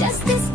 justice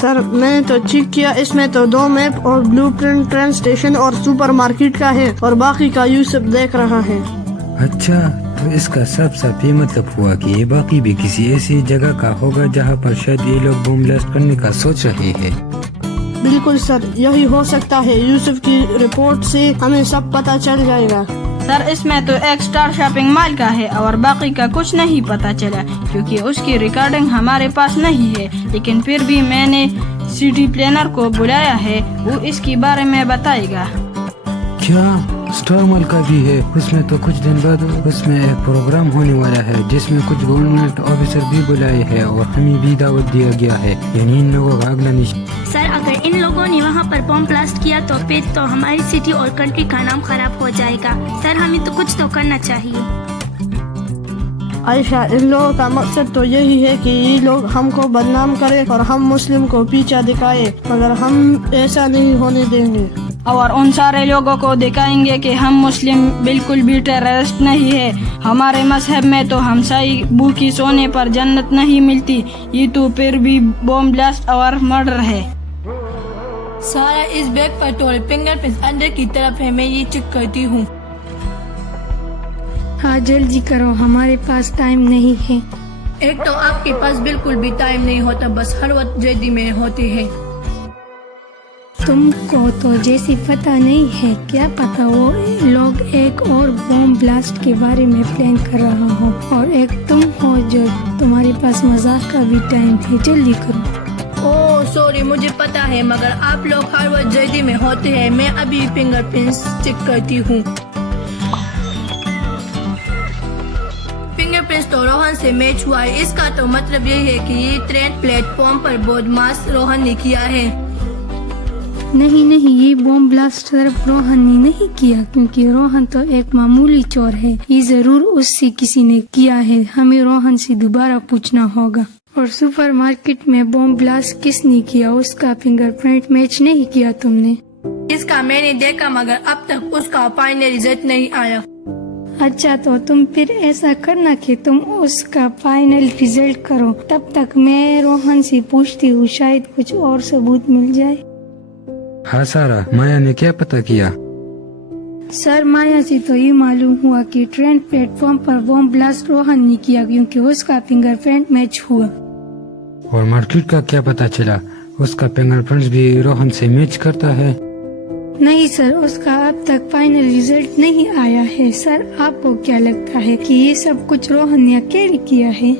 سر میں نے تو چیک کیا، اس میں تو 2 میپ اور بلو پرنٹ ٹرین اسٹیشن اور سپر مارکیٹ کا ہے، اور باقی کا یوسف دیکھ رہا ہے۔ اچھا، تو اس کا صاف یہ مطلب ہوا کہ یہ باقی بھی کسی ایسی جگہ کا ہوگا جہاں پر شاید یہ لوگ بم بلاسٹ کرنے کا سوچ رہے ہیں۔ بالکل سر، یہی ہو سکتا ہے۔ یوسف کی رپورٹ سے ہمیں سب پتہ چل جائے گا۔ سر اس میں تو ایک اسٹار شاپنگ مال کا ہے اور باقی کا کچھ نہیں پتا چلا، کیونکہ اس کی ریکارڈنگ ہمارے پاس نہیں ہے، لیکن پھر بھی میں نے سٹی پلانر کو بلایا ہے، وہ اس کے بارے میں بتائے گا۔ کیا اسٹار مال کا بھی ہے؟ اس میں تو کچھ دن بعد اس میں ایک پروگرام ہونے والا ہے جس میں کچھ گورنمنٹ آفیسر بھی بلائے ہیں اور ہمیں بھی دعوت دیا گیا ہے، یعنی ان لوگوں کا اگلا نشان۔ سر اگر ان لوگوں نے وہاں پر بم بلاسٹ کیا تو پھر تو ہماری سٹی اور کنٹری کا نام خراب ہو جائے گا۔ سر ہمیں تو کچھ تو کرنا چاہیے۔ عائشہ، ان لوگوں کا مقصد تو یہی ہے کہ یہ لوگ ہم کو بدنام کرے اور ہم مسلم کو پیچھا دکھائے، مگر ہم ایسا نہیں ہونے دیں گے۔ اور ان سارے لوگوں کو دکھائیں گے کہ ہم مسلم بالکل بھی ٹیررسٹ نہیں ہے۔ ہمارے مذہب میں تو ہمسائی بھوکی سونے پر جنت نہیں ملتی، یہ تو پھر بھی بم بلاسٹ اور مرڈر ہے۔ سارا اس بیگ پر توڑ، فنگر پرنٹ اندر کی طرف ہے، میں یہ چیک کرتی ہوں۔ ہاں جلدی کرو، ہمارے پاس ٹائم نہیں ہے۔ ایک تو آپ کے پاس بالکل بھی ٹائم نہیں ہوتا، بس ہر وقت جلدی میں ہوتے ہیں۔ تم کو تو جیسی پتہ نہیں ہے، کیا پتہ وہ لوگ ایک اور بم بلاسٹ کے بارے میں پلان کر رہا ہو، اور ایک تم ہو جو تمہارے پاس مزاح کا بھی ٹائم ہے۔ جلدی کرو۔ اوہ سوری، مجھے پتا ہے، مگر آپ لوگ ہر وقت جلدی میں ہوتے ہیں۔ میں ابھی فنگر پرنٹس چیک کرتی ہوں۔ فنگر پرنٹس تو روہن سے میچ ہوا ہے، اس کا تو مطلب یہ ہے کہ یہ ٹرین پلیٹ فارم پر بدماش روہن نے کیا ہے۔ نہیں، یہ بم بلاسٹ صرف روہن نے نہیں کیا، کیونکہ روہن تو ایک معمولی چور ہے، یہ ضرور اس سے کسی نے کیا ہے۔ ہمیں روہن سے دوبارہ پوچھنا ہوگا۔ اور سپر مارکیٹ میں بم بلاسٹ کس نے کیا؟ اس کا فنگر پرنٹ میچ نہیں کیا تم نے؟ اس کا میں نے دیکھا، مگر اب تک اس کا فائنل رزلٹ نہیں آیا۔ اچھا، تو تم پھر ایسا کرنا کہ تم اس کا فائنل ریزلٹ کرو، تب تک میں روہن سے پوچھتی ہوں، شاید کچھ اور ثبوت مل جائے۔ ہاں سارا، مایا نے کیا پتہ کیا؟ سر مایا سے تو یہ معلوم ہوا کہ ٹرین پلیٹ فارم پر بم بلاسٹ روہن نے کیا، کیونکہ اس کا فنگر پرنٹ میچ ہوا۔ اور مارکیٹ کا کیا پتہ چلا؟ اس کا فنگر پرنٹ بھی روہن سے میچ کرتا ہے؟ نہیں سر، اس کا اب تک فائنل ریزلٹ نہیں آیا ہے۔ سر آپ کو کیا لگتا ہے کہ یہ سب کچھ روہن نے اکیلے کیا ہے؟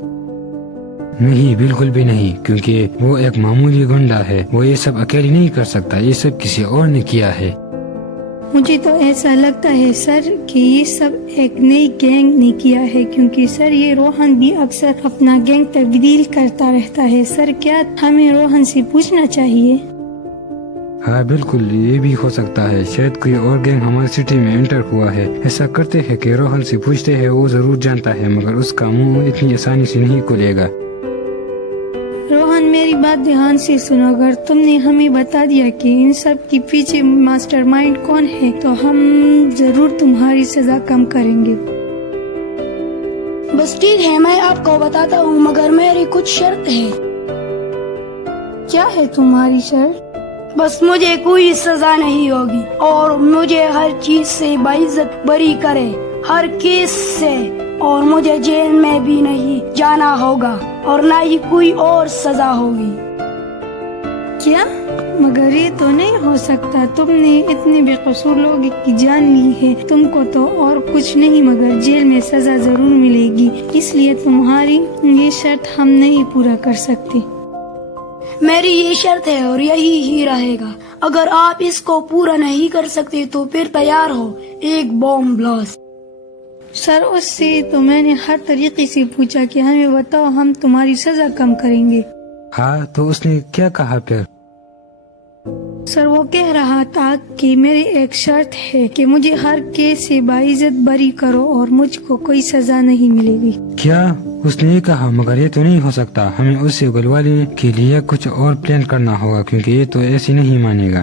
نہیں، بالکل بھی نہیں، کیونکہ وہ ایک معمولی گنڈا ہے، وہ یہ سب اکیلی نہیں کر سکتا، یہ سب کسی اور نے کیا ہے۔ مجھے تو ایسا لگتا ہے سر کہ یہ سب ایک نئی گینگ نے کیا ہے، کیونکہ سر یہ روہن بھی اکثر اپنا گینگ تبدیل کرتا رہتا ہے۔ سر کیا ہمیں روہن سے پوچھنا چاہیے؟ ہاں بالکل، یہ بھی ہو سکتا ہے، شاید کوئی اور گینگ ہماری سٹی میں انٹر ہوا ہے۔ ایسا کرتے ہیں کہ روہن سے پوچھتے ہیں، وہ ضرور جانتا ہے، مگر اس کا منہ اتنی آسانی سے نہیں کھلے گا۔ روہن میری بات دھیان سے سنو، اگر تم نے ہمیں بتا دیا کہ ان سب کے پیچھے ماسٹر مائنڈ کون ہے تو ہم ضرور تمہاری سزا کم کریں گے۔ بس ٹھیک ہے، میں آپ کو بتاتا ہوں، مگر میری کچھ شرط ہے۔ کیا ہے تمہاری شرط؟ بس مجھے کوئی سزا نہیں ہوگی، اور مجھے ہر چیز سے باعزت بری کرے، ہر کیس سے، اور مجھے جیل میں بھی نہیں جانا ہوگا، اور نہ ہی کوئی اور سزا ہوگی۔ کیا؟ مگر یہ تو نہیں ہو سکتا، تم نے اتنے بے قصور لوگوں کی جان لی ہے، تم کو تو اور کچھ نہیں مگر جیل میں سزا ضرور ملے گی، اس لیے تمہاری یہ شرط ہم نہیں پورا کر سکتے۔ میری یہ شرط ہے اور یہی ہی رہے گا، اگر آپ اس کو پورا نہیں کر سکتے تو پھر تیار ہو ایک بم بلاسٹ۔ سر اس سے تو میں نے ہر طریقے سے پوچھا کہ ہمیں بتاؤ، ہم تمہاری سزا کم کریں گے۔ ہاں تو اس نے کیا کہا پھر؟ سر وہ کہہ رہا تھا کہ میری ایک شرط ہے کہ مجھے ہر کیس سے باعزت بری کرو اور مجھ کو کوئی سزا نہیں ملے گی۔ کیا؟ اس نے یہ کہا؟ مگر یہ تو نہیں ہو سکتا، ہمیں اس سے گلوانے کے لیے کچھ اور پلان کرنا ہوگا، کیونکہ یہ تو ایسے نہیں مانے گا۔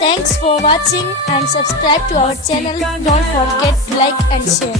Thanks for watching and subscribe to our channel. Don't forget to like and share.